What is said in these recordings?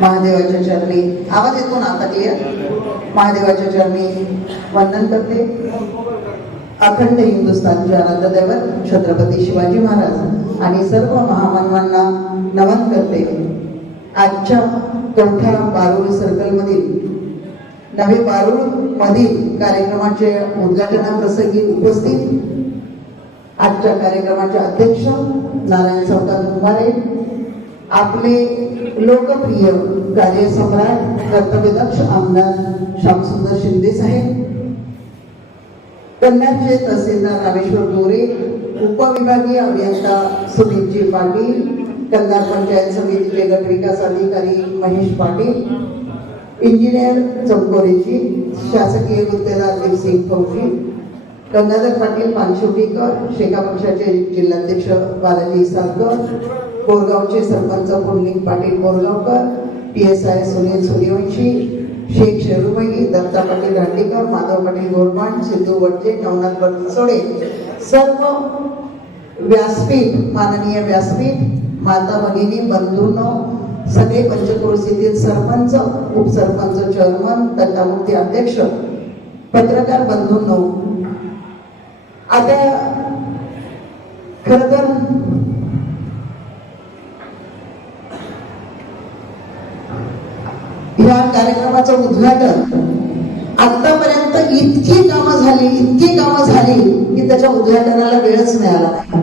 महादेवाच्या चरणी आवाज येतो ना आता क्लिअर? महादेवाच्या चरणी वंदन करते. अखंड हिंदुस्थानचे आनंद दैवत छत्रपती शिवाजी महाराज आणि सर्व महामानवांना नमन करते. आजच्या कवठा बारूळ सर्कल मधील नवे बारूळ मधील कार्यक्रमाचे उद्घाटनाप्रसंगी उपस्थित आजच्या कार्यक्रमाचे अध्यक्ष नारायण सावकार कुंभारे, आपले लोकप्रिय कार्यसम्राट कर्तव्यदक्ष आमदार श्यामसुंदर शिंदे साहेब, कन्नडचे तहसीलदार रामेश्वर गोरे, उपविभागीय अभियंता सुनीलजी पाटील, कन्नड पंचायत समितीचे गट विकास अधिकारी महेश पाटील, इंजिनियर चौकोरेजी, शासकीय गुत्तेदार देवसिंग फौजी, गंगाधर पाटील पानशेटीकर, शेका पक्षाचे जिल्हाध्यक्ष बालाजी सालकर, बोरगावचे सरपंच पुंडलिक पाटील बोरगावकर, PSI सुनील सूर्यवंशी, शेख शेरुमई, दत्ता पाटील दांडेकर, माधव पाटील गोरबाण, सिद्धू वडजे, नवनाथ बनसोडे, सर्व व्यासपीठ, माननीय व्यासपीठ, माता भगिनी बंधूंनो, सगळे पंचक्रोशीतील सरपंच, उपसरपंच, चेअरमन, तंटामुक्ती अध्यक्ष, पत्रकार बंधूंनो, आता खर तर या कार्यक्रमाचं उद्घाटन आतापर्यंत इतकी कामं झाली की त्याच्या उद्घाटनाला वेळच मिळाला नाही.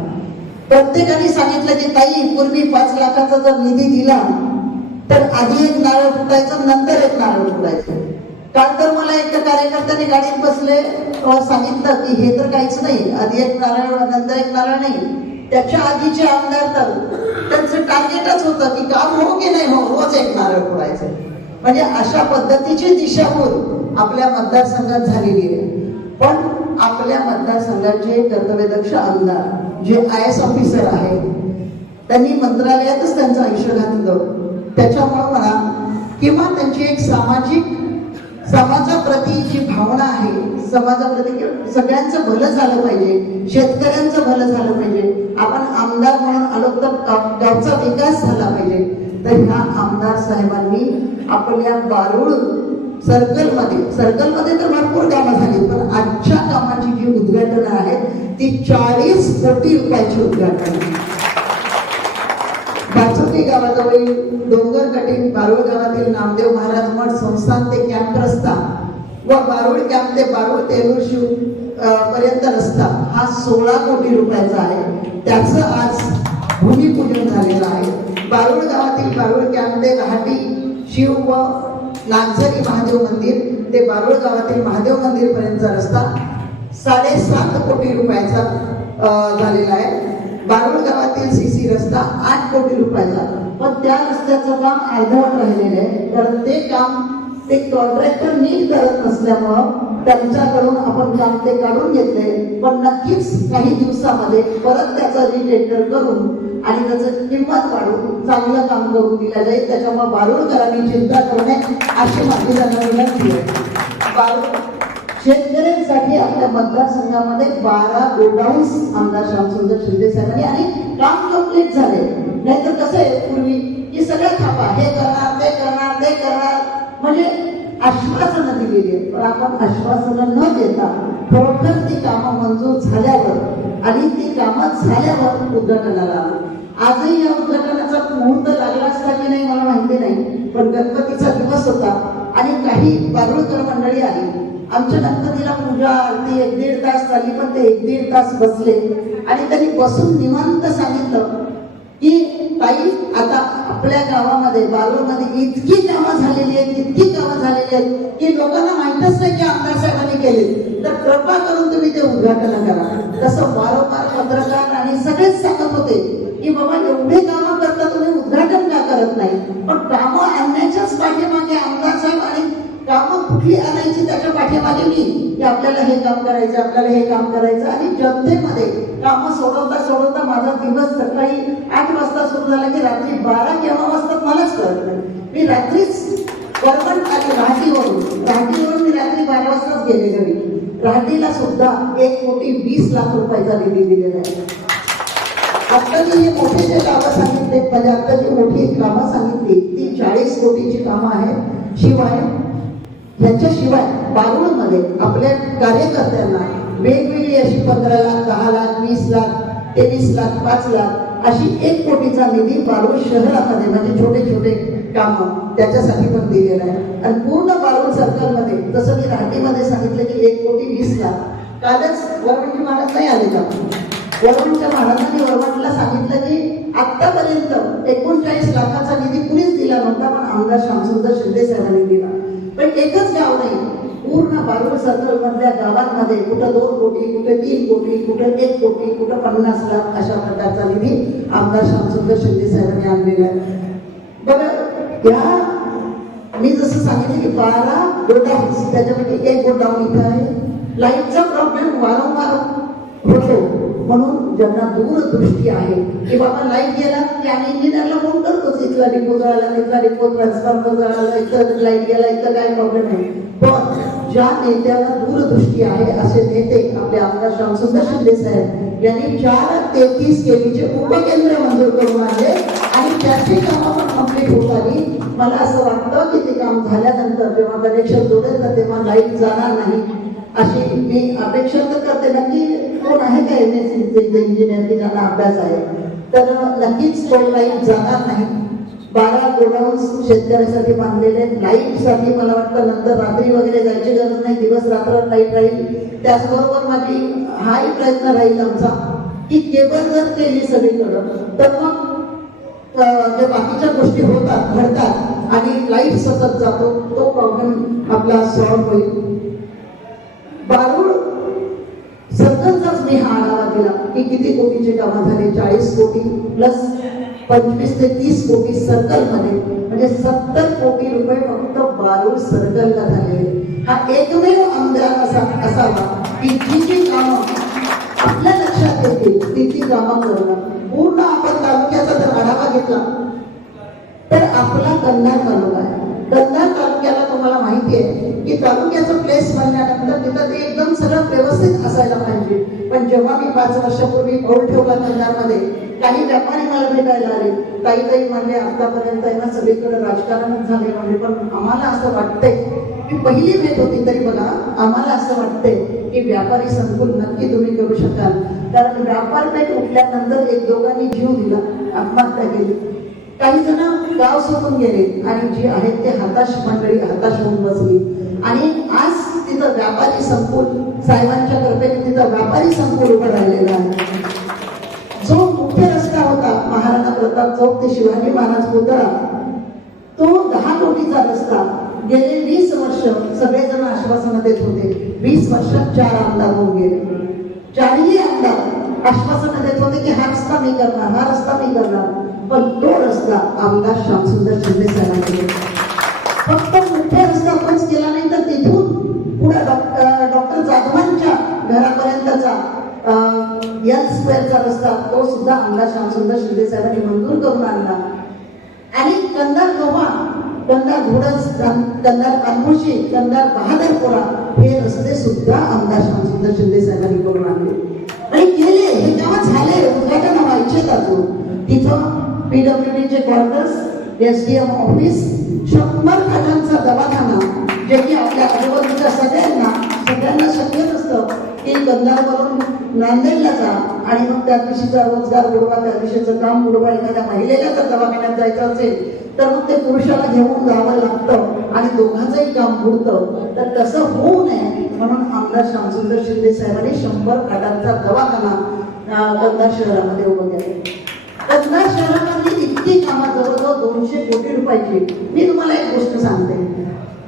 प्रत्येकाने सांगितलं की ताई, पूर्वी 5 लाखाचा जर निधी दिला तर आधी एक नारळ फुटायचं, नंतर एक नारळ फुटायचं. काल तर मला एका कार्यकर्त्याने गाडीत बसले सांगितलं की हे तर काहीच नाही, आधी एक नारळ नंतर एक नारळ नाही. त्याच्या आधीचे आमदार तर त्यांचं टार्गेटच होतं की काम हो की नाही हो, रोज एक नारळ फोडायचं. म्हणजे अशा पद्धतीची दिशाभूल आपल्या मतदारसंघात झालेली आहे. पण आपल्या मतदारसंघाचे कर्तव्यदक्ष आमदार जे IAS ऑफिसर आहेत, त्यांनी मंत्रालयातच त्यांचं आयुष्य घातलं. त्याच्यामुळे म्हणा किंवा त्यांची एक समाजाप्रती जी भावना आहे, समाजाप्रती सगळ्यांचं भलं झालं पाहिजे, शेतकऱ्यांचं भलं झालं पाहिजे, आपण आमदार म्हणून आलो तर गावचा विकास झाला पाहिजे. तर ह्या आमदार साहेबांनी आपल्या बारूळ सर्कलमध्ये तर भरपूर कामं झाली, पण आजच्या कामाची जी उद्घाटन आहेत ती 40 कोटी रुपयाची उद्घाटन. बाचोटी गावाजवळील डोंगर कटीन बारूळ गावातील नामदेव महाराज मठ संस्थान ते कॅम्प रस्ता व बारूळ कॅम्प ते बारूळ तेरूर शिव पर्यंत रस्ता हा 16 कोटी रुपयाचा आहे. त्याचं आज भूमिपूजन झालेलं आहे. बारूळ गावातील बारूळ कॅम्प ते रहाटी शिव व नागझरी महादेव मंदिर ते बारूळ गावातील महादेव मंदिर पर्यंतचा रस्ता 7.5 कोटी रुपयाचा झालेला आहे. बारूळ गावातील CC रस्ता 8 कोटी रुपयाचा, पण त्या रस्त्याचं काम अर्धवट राहिलेलं आहे. कारण ते काम ते कॉन्ट्रॅक्टर नीट करत नसल्यामुळं त्यांच्याकडून आपण काम ते काढून घेतले. पण नक्कीच काही दिवसामध्ये परत त्याचा रिटेंडर करून आणि त्याचं किंमत वाढवून चांगलं काम करून दिलं जाईल. त्याच्यामुळे बारूळकरांनी चिंता करणे अशी माझी त्यांना विनंती आहे. बारूळ शेतकऱ्यांसाठी आपल्या मतदारसंघामध्ये 12 गोडाऊन्स आमदार श्यामसुंदर शिंदे साहेबांनी आणि काम कंप्लीट झाले. नाहीतर कसं आहे पूर्वी की सगळ्या थापा हे करणार ते करणार म्हणजे आश्वासनं दिलेली आहेत. पण आपण आश्वासनं न देता खरोखर ती कामं मंजूर झाल्यावर आणि ती कामं झाल्यावर उद्घाटनाला आजही या उद्घाटनाचा मुहूर्त लागला असता की नाही मला माहिती नाही, पण गणपतीचा दिवस होता आणि काही बारूळकर मंडळी आली. आमच्या गणपतीला पूजा आरती 1-1.5 तास झाली, पण ते 1-1.5 तास बसले आणि त्यांनी बसून निवांत सांगितलं की ताई, आता आपल्या गावामध्ये बारूळमध्ये इतकी कामं झालेली आहेत की लोकांना माहितच नाही की आमदार साहेबांनी केले, तर कृपा करून तुम्ही ते उद्घाटन करा. तसं वारंवार पत्रकार आणि सगळेच सांगत होते की बाबा एवढे कामं करता तुम्ही उद्घाटन का करत नाही. पण कामं आणण्याच्याच पाठीमागे आमदार साहेब आणि कामं कुठली आणायची त्याच्या पाठीमागे मी की आपल्याला हे काम करायचं आणि जनतेमध्ये कामं सोडवता माझा दिवस सकाळी 8 वाजता सुरू झाला की रात्री 12 केव्हा वाजतात मलाच कळत नाही. मी रात्रीच वरवंट आली रहाटीवरून मी रात्री 12 वाजताच गेले घरी. रहाटीला सुद्धा 1,20,00,000 रुपयाचा निधी दिलेला आहे. आता मी हे मोठे जे गावं सांगितले म्हणजे आता जी मोठी कामं सांगितली ती 40 कोटीची कामं आहेत. शिवाय याच्याशिवाय बारूळमध्ये आपल्या कार्यकर्त्यांना वेगवेगळी अशी 15 लाख, 10 लाख, 20 लाख, 23 लाख, 5 लाख अशी 1 कोटीचा निधी बारूळ शहरामध्ये म्हणजे छोटे छोटे कामं त्याच्यासाठी पण दिलेला आहे. आणि पूर्ण बारूळ सर्कलमध्ये जसं मी राहटीमध्ये सांगितलं की 1 कोटी 20 लाख. कालच वरवंटी महाराज नाही आले का? वरवंटच्या महाराजांनी वरवंटला सांगितलं की आतापर्यंत 39 लाखाचा निधी कुणीच दिला नव्हता, पण आमदार श्यामसुंदर शिंदे साहेबांनी दिला. पण एकच गाव नाही, पूर्ण बारूळ सर्कल मधल्या गावांमध्ये कुठं 2 कोटी, कुठे 3 कोटी, कुठं 1 कोटी, कुठं 50 लाख अशा प्रकारचा निधी आमदार श्यामसुंदर शिंदे साहेबांनी आणलेला आहे. बघा, या मी जसं सांगितलं की 12 गोडाऊन्स, त्याच्यापैकी 1 गोडाऊन इथं आहे. लाईटचा प्रॉब्लेम वारंवार होतो, म्हणून ज्यांना दूरदृष्टी आहे की बाबा लाईट गेला की आम्ही इंजिनियरला फोन करतोच, इथला डिपो जळाला, इथला डिपो ट्रान्सफॉर्मर जळाला, इथं लाईट गेला, इथं काय प्रॉब्लेम आहे. पण ज्या नेत्याला दूरदृष्टी आहे असे नेते आपले आमदार श्यामसुंदर शिंदे साहेब यांनी 433 केवीचे उपकेंद्र मंजूर करून आणले आणि त्याची कामं पण कंप्लीट होत आली. मला असं वाटतं की ते काम झाल्यानंतर जेव्हा कनेक्शन जोडेल तर तेव्हा लाईट जाणार नाही अशी मी अपेक्षा तर करते. नक्की कोण आहे का इंजिनियर की ज्यांना अभ्यास आहे, तर नक्कीच तो लाईट जाणार नाही. 12 गोडाऊन्स शेतकऱ्यासाठी बांधलेले, लाईटसाठी मला वाटतं नंतर रात्री वगैरे जायची गरज नाही, दिवस रात्र लाईट राहील. त्याचबरोबर माझी हाही प्रयत्न राहील आमचा की केबल जर केली सगळीकडं तर मग जे बाकीच्या गोष्टी होतात घडतात आणि लाईट सतत जातो, तो प्रॉब्लेम आपला सॉल्व्ह होईल. बारूळ सर्कलचाच मी हा आढावा दिला की किती कोटीचे कामं झाले. 40 कोटी प्लस 25 ते 30 कोटी सर्कलमध्ये, म्हणजे 70 कोटी रुपये फक्त बारूळ सर्कलला झालेले. हा एकमेव आमदार असावा की जी कामं आपल्या लक्षात येतील ती कामं करणं. पूर्ण आपण तालुक्याचा जर आढावा घेतला तर आपला कंधार तालुका आहे. कंधार तालुक्याला तुम्हाला माहिती आहे की तालुक्याचं प्लेस बनल्यानंतर तिथं ते एकदम सगळं व्यवस्थित असायला पाहिजे. पण जेव्हा मी 5 वर्षापूर्वी पाऊल ठेवला कंधारमध्ये, काही व्यापारी मला भेटायला आले, काही म्हणले आतापर्यंत आहे ना सगळीकडे राजकारणच झाले म्हणजे, पण आम्हाला असं वाटतंय की पहिली भेट होती तरी बघा आम्हाला असं वाटतंय की व्यापारी संकुल नक्की तुम्ही करू शकाल. कारण व्यापार पेठ उठल्यानंतर 1-2 जीव दिला, आत्महत्या केली, काही जण गाव सोडून गेले आणि जे आहेत ते मंडळी हताश होऊन बसली. आणि आज तिथं व्यापारी संकुल साहेबांच्या कृपेने तिथं व्यापारी संकुल उभं राहिलेलं आहे. जो मुख्य रस्ता होता महाराणा प्रताप चौक ते शिवाजी महाराज पुतळा, तो 10 कोटीचा रस्ता गेले 20 वर्ष सगळेजण आश्वासन देत होते. 20 वर्षात 4 आमदार होऊन गेले. 4ही आमदार आश्वासन देत होते की हा रस्ता मी करणार, हा रस्ता मी करणार, पण तो रस्ता आमदार श्यामसुंदर शिंदे साहेबांनी फक्त मुख्य रस्ता पंच केला नाही, तर तिथून पुढे डॉक्टर जाधवांच्या घरापर्यंतचा स्क्वेअरचा रस्ता तो सुद्धा आमदार श्यामसुंदर शिंदे साहेबांनी मंजूर करून आणला. आणि कंधार गोवा, कंधार घोडस, कंधार कानपुशी, कंधार बहादरपुरा हे रस्ते सुद्धा आमदार श्यामसुंदर शिंदे साहेबांनी करून आणले आणि केले. हे तेव्हा झाले, उद्घाटन व्हायचे अजून. तिथं PWDचे क्वार्टर्स, SDM ऑफिस, 100 खाटांचा दवाखाना, जे की आपल्या आजूबाजूच्या सगळ्यांना शक्य नसतं की कंधारवरून नांदेडला जा आणि मग त्या दिवशीचा रोजगार बुडवा, त्या दिवशीचं काम बुडवा. एखाद्या महिलेला जर दवाखान्यात जायचं असेल तर मग ते पुरुषाला घेऊन जावं लागतं आणि दोघांचंही काम बुडतं. तर तसं होऊ नये म्हणून आमदार श्यामसुंदर शिंदे साहेबांनी 100 खाटांचा दवाखाना कंधार शहरामध्ये उभं केला. कंधार शहरामध्ये इतकी कामं जवळजवळ 200 कोटी रुपयाची. मी तुम्हाला एक गोष्ट सांगते,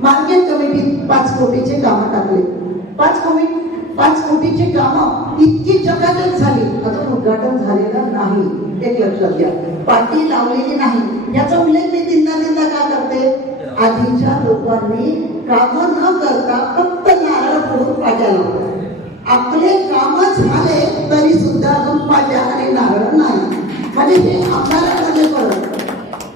मार्केट कमिटीत 5 कोटीचे कामं टाकले. 5 कोटीची कामं इतकी चकाचक झाली, अजून उद्घाटन झालेलं नाही. एक लक्षात घ्या, पाटी लावलेली नाही. याचा उल्लेख मी तीनदा का करते? आधीच्या लोकांनी कामं न करता फक्त नारळ फोडून पाट्या लावल्या. आपले काम झाले तरी सुद्धा अजून पाट्या आणि नारळ नाही. म्हणजे हे आमदारांमध्ये फरक,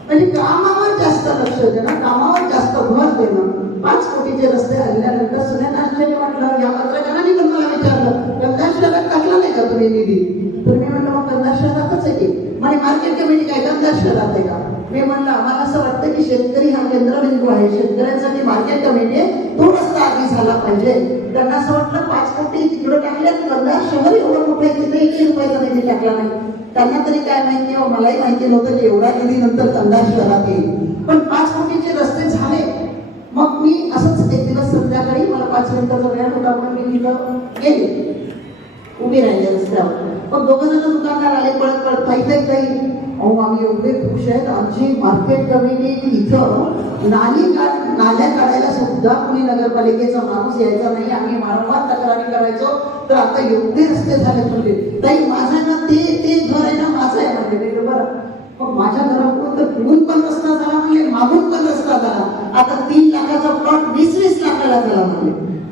म्हणजे कामावर जास्त लक्ष देणं, कामावर जास्त भर देणं. 5 कोटीचे रस्ते आणल्यानंतर सगळ्यांना आश्चर्य वाटलं. या पत्रकारांनी पण मला विचारलं, कंधार शहरात टाकला नाही का तुम्ही निधी? तुम्ही म्हणलं मग कंधार शहरातच आहे की. म्हणे मार्केट कमिटी काय कंधार शहरात आहे का? मी म्हणलं आम्हाला असं वाटतं की शेतकरी हा केंद्रबिंदू आहे, शेतकऱ्यांसाठी मार्केट कमिटी आहे, तो रस्ता आधी झाला पाहिजे. त्यांना असं वाटलं 5 कोटी तिकडे टाकले, कंधार शहर एवढं मोठं आहे तिथे 1 रुपयाचा निधी टाकला नाही. त्यांना तरी काय माहिती, मलाही माहिती नव्हतं की एवढा निधी नंतर कंधार शहरात येईल. पण 5 कोटीचे रस्ते झाले. मग मी असंच एक दिवस संध्याकाळी मला 5 मिनिटाचा वेळ होता म्हणून मी तिथं गेले, उभी राहिले रस्त्यावर. मग 2 जण दुकानदार आले पळत पळत, ताई अहो आम्ही एवढे खुश आहेत, आमची मार्केट कमिटी इथं नाल्या काढायला सुद्धा कुणी नगरपालिकेचा माणूस यायचा नाही, आम्ही वारंवार तक्रारी करायचो, तर आता एवढे रस्ते झाले म्हणजे ताई माझा ना ते घर आहे ना माझं आहे म्हणजे. बरं मग माझ्या घरापुढून तर पुढून पण रस्ता झाला म्हणले, मागून पण रस्ता झाला, आता 3 लाखाचा प्लॉट 20-20 लाखाला झाला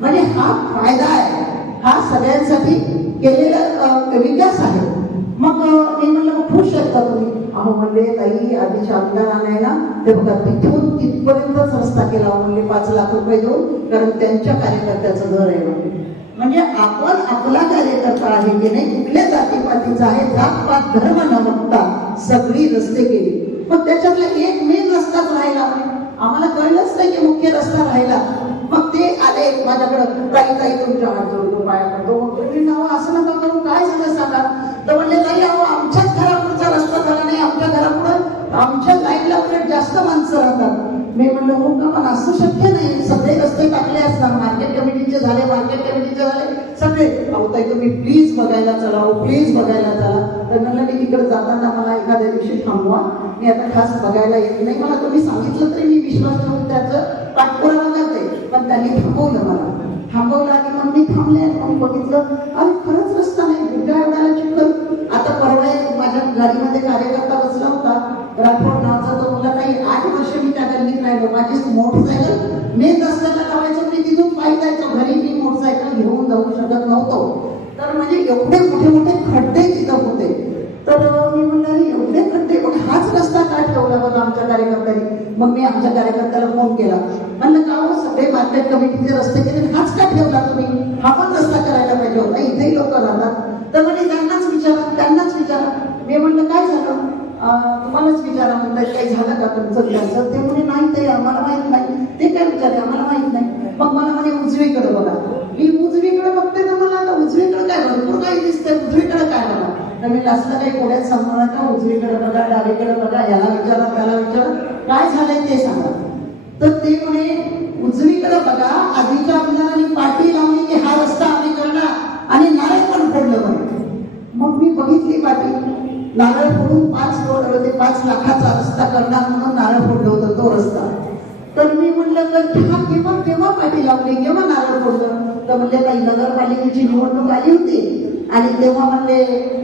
म्हणजे हा फायदा आहे, हा सगळ्यांसाठी केलेला विकास आहे. मग मी म्हणलं खुश आहेत का तुम्ही? अहो म्हणले ताई आधीच्या आमदाराने ना ते बघा तिथून तिथपर्यंतच रस्ता केला म्हणले 5 लाख रुपये देऊन, कारण त्यांच्या कार्यकर्त्याचं घर आहे म्हणजे आपण आपला कार्यकर्ता आहे की नाही, कुठल्या जातीपातीचा आहे, जातपात धर्म न बघता सगळी रस्ते केली. मग त्याच्यातला एक मेन रस्ताच राहिला, आम्हाला कळलंच नाही की मुख्य रस्ता राहिला. मग ते आले माझ्याकडं, ताई तुमच्या हात जोडतो पाया पडतो. मग तुम्ही नाव असं नका करू, काय झालं सांगा. तर म्हणले ताई अहो आमच्याच घरापुढचा रस्ता झाला नाही, आमच्या घरापुढं आमच्या लाईनला उलट जास्त माणसं राहतात. मी म्हणलं हो का, पण असं शक्य नाही, सगळे रस्ते टाकले असतात, मार्केट कमिटीचे झाले सगळे. अहो ताई तुम्ही प्लीज बघायला चला, प्लीज बघायला चला. तर म्हणलं मी तिकडे जाताना मला एखाद्या दिवशी थांबवा, मी आता खास बघायला येत नाही, मला तुम्ही सांगितलं तरी मी विश्वास ठेवून त्याचं पाठपुरावा करते. पण त्यांनी थांबवलं आणि मग मी थांबले आणि बघितलं आणि खरंच रस्ता नाही, गुड्डा एवढ्याला चिखल. आता परवा माझ्या गाडीमध्ये कार्यकर्ता बसला होता राठोड नावाचा, तो मला काही 8 वर्ष मी त्या गल्लीत राहिलो, माझी मोटरसायकल मेन रस्त्याला लावायचं, मी तिथून पायी जायचो घरी, मी मोटरसायकल घेऊन जाऊ शकत नव्हतो. तर म्हणजे एवढे मोठे खड्डे तिथं होते. तर मी म्हणलं एवढे खड्डे, पण हाच रस्ता का ठेवला बघा आमच्या कार्यकर्त्यांनी. मग मी आमच्या कार्यकर्त्याला फोन केला, म्हणलं का हो सगळे मार्केट कमिटीचे रस्ते केले, हाच का ठेवला तुम्ही, हा पण रस्ता करायला पाहिजे होता, इथेही लोक राहतात. तर म्हणजे त्यांनाच विचारा. मी म्हणलं काय झालं, तुम्हालाच विचारा म्हणतात काही झालं का तुमचं त्यांचं. ते म्हणे नाही ते आम्हाला माहित नाही. ते काय विचारले आम्हाला माहित नाही. मग मला म्हणे उजवीकडे बघा. मी उजवीकडे बघते तर मला आता उजवीकडे काय भरपूर काही दिसतंय, उजवीकडे काय बघा. तर मी असलं काही पुढ्यात सांगू नका, उजवीकडे बघा डावीकडे बघा, याला विचारा त्याला विचारा, काय झालंय ते सांगा. तर ते म्हणे उजवीकडे बघा, आधीच्या आमदारांनी पाठी लावली की हा रस्ता आम्ही करणार आणि नारळ पण फोडलं म्हणे. मग मी बघितली पाठी, नारळ फोडून 5 लाखाचा रस्ता करणार म्हणून नारळ फोडलं होतं तो रस्ता. तर मी म्हणलं तर केव्हा पाठी लावली, केव्हा नारळ फोडलं. तर म्हणले काही नगरपालिकेची निवडणूक आली होती आणि तेव्हा म्हणले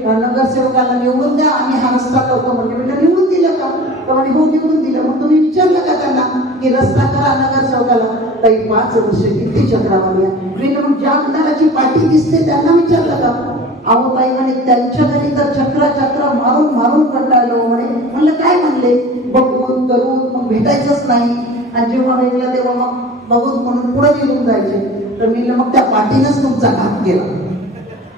नगरसेवकाला निवडून द्या आणि हा रस्ता करतो. म्हणजे निवडून दिलं का? तर म्हणजे हो निवडून दिलं. मग तुम्ही विचारलं का त्यांना की रस्ता करा नगरसेवकाला? ताई 5 वर्ष किती चक्रावली. मी मग ज्या आमदाराची पाठी दिसते त्यांना विचारलं का? अहो ताई म्हणे त्यांच्या घरी तर चक्रा मारून कंटाळलो म्हणे. म्हणलं काय म्हणले, बघून करून मग भेटायचंच नाही आणि जेव्हा भेटलं तेव्हा मग बघून म्हणून पुढे निघून जायचे. तर मी मग त्या पाठीनंच तुमचा घात केला.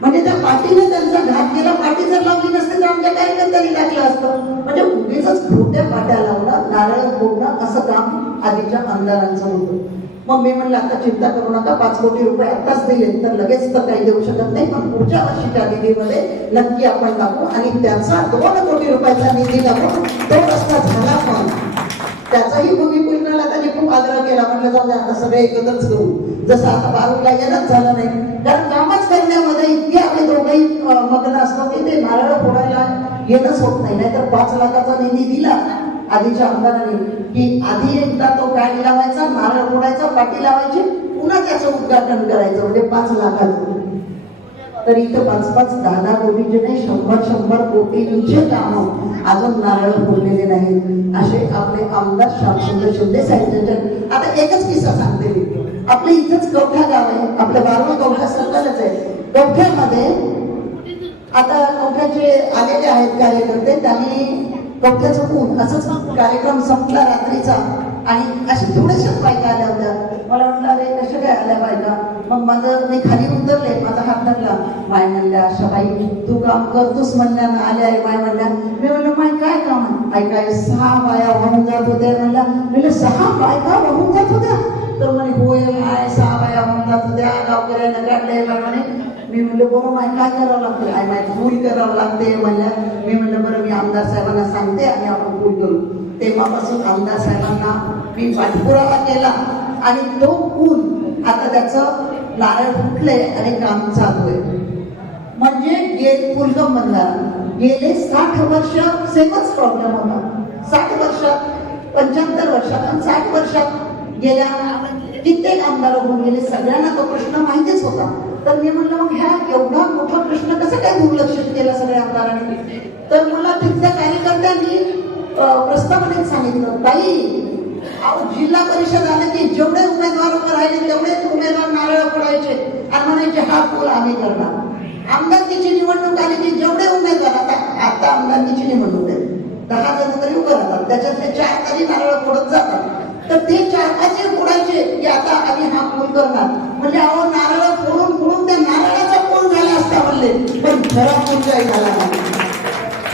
म्हणजे त्या पाठीने त्यांचा घात केला. पाठी जर लावली नसते तर आमच्या कार्यकर्त्यांनी टाकलं असतं. म्हणजे उगीच खोट्या पाट्या लावणं, नारळ फोडणं असं काम आधीच्या आमदारांचं होतं. मग मी म्हणलं आता चिंता करू नका, 5 कोटी रुपये आताच दिले तर लगेच तर काही देऊ शकत नाही, पण पुढच्या वर्षीच्या निधीमध्ये नक्की आपण टाकू आणि त्याचा 2 कोटी रुपयाचा निधी टाकून तो रस्ता झाला. पण त्याचाही भूमिपूजनाला त्यांनी खूप आग्रह केला. म्हटलं जाऊ द्या आता सगळे एकत्रच करू. जसं आता बारूला येणंच झालं नाही, कारण कामच करण्यामध्ये इतके आम्ही दोघंही मग्न असतो की ते नारळ फोडायला येणंच होत नाही. नाहीतर 5 लाखाचा निधी दिला आधीच्या आमदारांनी की आधी एकदा तो पॅड लावायचा, नारळ फोडायचा, पाटी लावायची, पुन्हा त्याचं उद्घाटन करायचं, म्हणजे 5 लाखाचं. तर इथं 5-5, 10-10 कोटीचे नाही, 100-100 कोटींचे काम अजून नारळ फोडलेले नाहीत. असे आपले आमदार श्यामसुंदर शिंदे साहेब. आता एकच किस्सा सांगते मी. आपल्या इथंच कवठा गाव आहे, आपल्या 12वा कवठा सरकारच आहे. कवठ्यामध्ये आता कवठ्याचे आलेले आहेत कार्यकर्ते, त्यांनी कवठ्याचं ऊन असंच कार्यक्रम संपला रात्रीचा आणि अशा थोड्याशाच बायका आल्या होत्या. मला म्हटलं अरे कशा काय आल्या बायका. मग माझं मी खाली उतरले, माझा हात धरला. माय म्हणल्या अशा बाई तू काम करतोस म्हणल्या ना आल्या आहे. माय म्हणल्या मी म्हणलं माय काय काम आहे. काय 6 बाया वाहून जात होत्या म्हणल्या. म्हणजे 6 बायका वाहून जात होत्या. तर म्हणे होय माय 6 बाया वाहून जात होत्या गावकऱ्यांना काढले म्हणे. मी म्हणलं बरं माय काय करावं लागतं. आय माय पूल करावं लागते म्हणल्या. मी म्हणलं बरं मी आमदार साहेबांना सांगते आणि आपण पूल करू. तेव्हापासून आमदार साहेबांना मी पाठपुरावा केला आणि तो पूल आता त्याचं नारळ फुटले आणि काम चालू आहे. म्हणजे पूलगम बंधारा गेले 60 वर्ष सेमच प्रॉब्लेम होता. 60 वर्षात 75 वर्षात आणि 60 वर्षात गेल्या कित्येक आमदार होऊन गेले. सगळ्यांना तो प्रश्न माहितीच होता. तर मी म्हणलं मग ह्या एवढा मोठा प्रश्न कसा काय दुर्लक्षित केला सगळ्या आमदारांनी. तर मला तिथल्या कार्यकर्त्यांनी प्रस्तावनेत सांगितलं ताई जिल्हा परिषद आले की जेवढे उमेदवार उभे राहिले तेवढेच उमेदवार नारळ फोडायचे आणि म्हणायचे हा पूल आम्ही करणार. आमदारकीची निवडणूक आली की जेवढे उमेदवार आता आमदारकीची निवडणूक आहे 10 जण तरी उभे राहतात. त्याच्यातले 4 तरी नारळ फोडत जातात. तर ते 4-5 फोडायचे की आता आम्ही हा पूल करणार. म्हणजे अहो नारळ फोडून फोडून त्या नारळाचा पूल झाला असता म्हणले, पण खरा पूल काही झाला नाही.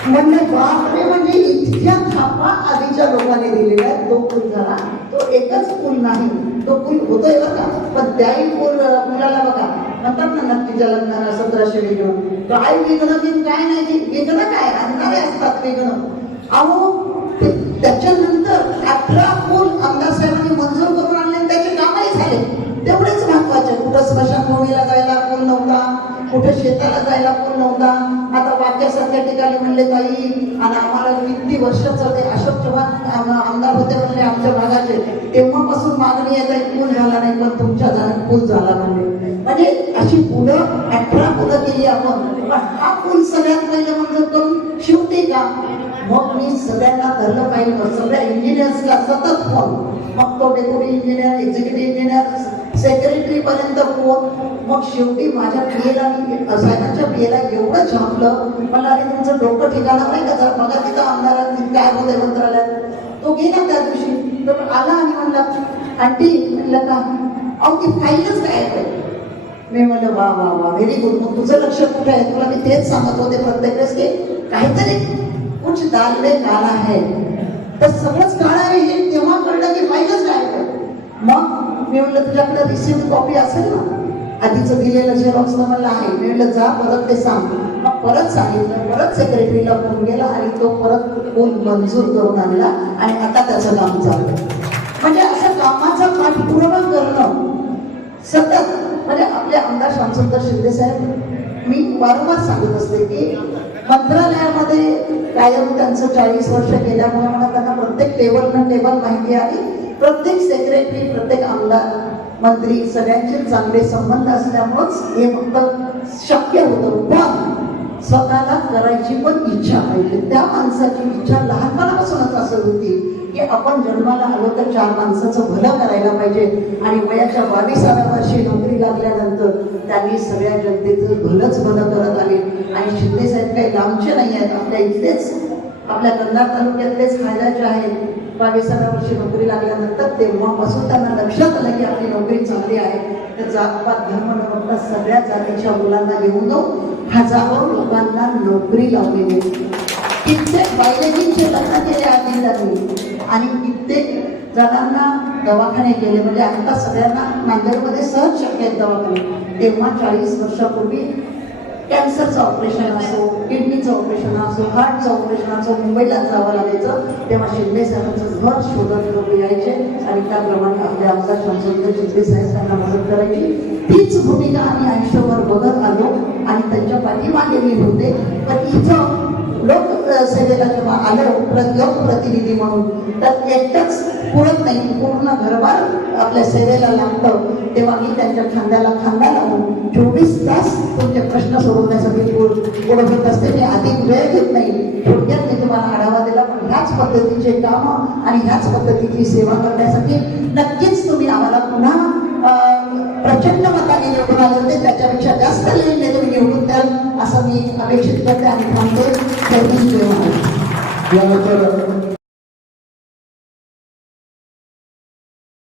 म्हणजे बापरे म्हणजे इतक्या थापा आधीच्या लोकांनी दिलेल्या आहेत. तो पूल झाला. तो एकच पूल नाही, तो पूल होतोय बघा. पण त्याही पुलाला बघा म्हणतात ना नक्कीच्या लग्नाला 1700 विघ्न. काय विघ्न की काय नाही विघ्न काय आणणारे असतात विघ्न. अहो त्याच्यानंतर 18 पूल आमदार साहेबांनी मंजूर करून आणले. त्याचे कामही झाले. तेवढेच महत्वाचे. कुठं स्मशानभूमीला जायला पूल नव्हता, कुठे शेताला जायला पूल नव्हता. आता वाक्यासारख्या ठिकाणी म्हणले ताई आणि आम्हाला किती वर्षाचं ते अशोक चव्हाण आमदार होते म्हणले आमच्या भागाचे. तेव्हापासून मागणी येत आहे पूल झाला नाही पण तुमच्या जाण्यात पूल झाला म्हणले. म्हणजे अशी पुलं 18 पुलं केली आपण. पण हा पूल सगळ्यात पहिले मंजूर करून शेवटी का मग मी सगळ्यांना धरलं पाहिजे. सगळ्या इंजिनियर्सला सतत फोन. मग तो deputy engineer, executive engineer, secretary पर्यंत फोन. मग शेवटी माझ्या पीएला साहेबांच्या पीएला एवढं झापलं मला अरे तुमचं डोकं ठिकाणा नाही का जर बघा तिथं आमदारांनी काय होते मंत्रालयात. तो गेला त्या दिवशी तर आला आणि म्हणला आंटी म्हणलं का अहो ती फाईलच काय आहे. मी म्हणलं वा वा वा व्हेरी गुड. मग तुझं लक्ष कुठे आहे. तुला मी तेच सांगत होते प्रत्येक वेळेस की काहीतरी कुछ दाल में काला है. तर सगळंच काळं आहे हे तेव्हा कळलं की फाईलच काय आहे. मग मी म्हणलं तुझ्याकडे रिसिव्ह कॉपी असेल ना आधीचं दिलेलं झेरॉक्स मला आहे. मी म्हणलं जा परत ते सांग. मग परत सांगितलं. परत सेक्रेटरीला फोन गेला आणि तो परत पूल मंजूर करून आणला आणि आता त्याचं काम चाललं. म्हणजे असं कामाचा पाठपुरावा करणं सतत. म्हणजे आपले आमदार शामसुंदर शिंदे साहेब मी वारंवार सांगत असते की मंत्रालयामध्ये कायम त्यांचं 40 वर्ष गेल्यामुळे मला त्यांना प्रत्येक टेबल माहिती आहे. प्रत्येक सेक्रेटरी प्रत्येक आमदार मंत्री सगळ्यांचे चांगले संबंध असल्यामुळेच हे फक्त शक्य होतं. पण स्वतःला करायची पण इच्छा पाहिजे. त्या माणसाची इच्छा लहानपणापासूनच असं होती की आपण जन्माला आलो तर 4 माणसाचं भलं करायला पाहिजे. आणि वयाच्या 22व्या वर्षी नोकरी लागल्यानंतर त्यांनी सगळ्या जनतेचं भलं करत आले. आणि शिंदे साहेब काही लांबचे नाही आहेत. आपल्या इथलेच आपल्या कंधार तालुक्यातलेच हायलाचे आहेत. 22व्या वर्षी नोकरी लागल्यानंतर तेव्हापासून त्यांना लक्षात आलं की आपली नोकरी चांगली आहे. तर जातपात धर्म न बघता सगळ्या जातीच्या मुलांना घेऊन जाऊन हजारो लोकांना नोकरी लावलेली. कित्येक बायलेजींचे लग्न केले आधी त्यांनी आणि कित्येक जणांना दवाखाने केले. म्हणजे आता सगळ्यांना नांदेडमध्ये सहज शक्य आहेत दवाखाने. तेव्हा 40 वर्षापूर्वी कॅन्सरचं ऑपरेशन असो, किडनीचं ऑपरेशन असो, हार्टचं ऑपरेशन असो मुंबईला जावं लागायचं. तेव्हा शिंदे साहेबांचं घर शोधत लोक यायचे आणि त्याप्रमाणे आपले आमदार शामसुंदर शिंदे साहेब त्यांना मदत करायची. तीच भूमिका आम्ही आयुष्यभर बघत आलो आणि त्यांच्या पाठीमागे मी होते. पण इथं लोकसेवेला जेव्हा आलं लोकप्रतिनिधी म्हणून तर एकटंच पुरत नाही, पूर्ण घरभार आपल्या सेवेला लागतं. तेव्हा मी त्यांच्या खांद्याला खांदा लावून 24 तास तुमचे प्रश्न सोडवण्यासाठी पुढे होत असते. मी अधिक वेळ घेत नाही. थोडक्यात मी तुम्हाला आढावा दिला. पण ह्याच पद्धतीचे कामं आणि ह्याच पद्धतीची सेवा करण्यासाठी नक्कीच तुम्ही आम्हाला पुन्हा प्रचंड मताने निवडून आले होते. त्याच्यापेक्षा जास्त लीडने तुम्ही निवडून द्याल असं मी अपेक्षित करते आणि थांबते. जय हिंद जय महाराष्ट्र.